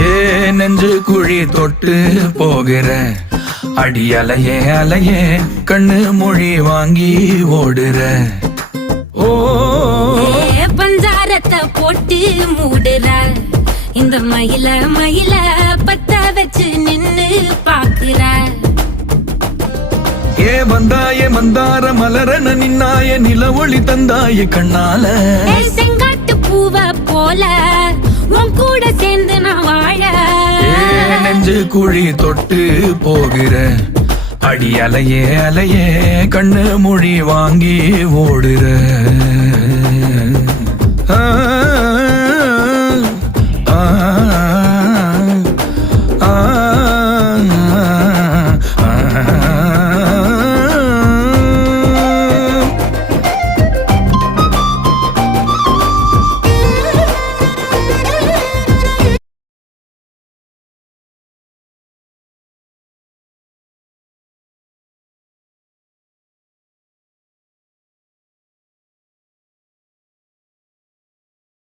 ஏ நெஞ்சு குழி தொட்டு போகிற அடி அலையே அலையே கண்ணு மொழி வாங்கி ஓடுற. ஓ பஞ்சாரத்தை போட்டு மூடுற இந்த மயில மயில பத்த வச்சு நின்னு பாக்குற. ஏ வந்தாய மந்தார மலரன நின்னாய நில ஒளி தந்தாய கண்ணால. செங்காட்டு பூவ போல உன் கூட சேர்ந்து நான் வாழ. நெஞ்சு குழி தொட்டு போகிற அடி அலையே அலையே கண்ணு மொழி வாங்கி ஓடுற. ஆ ஆ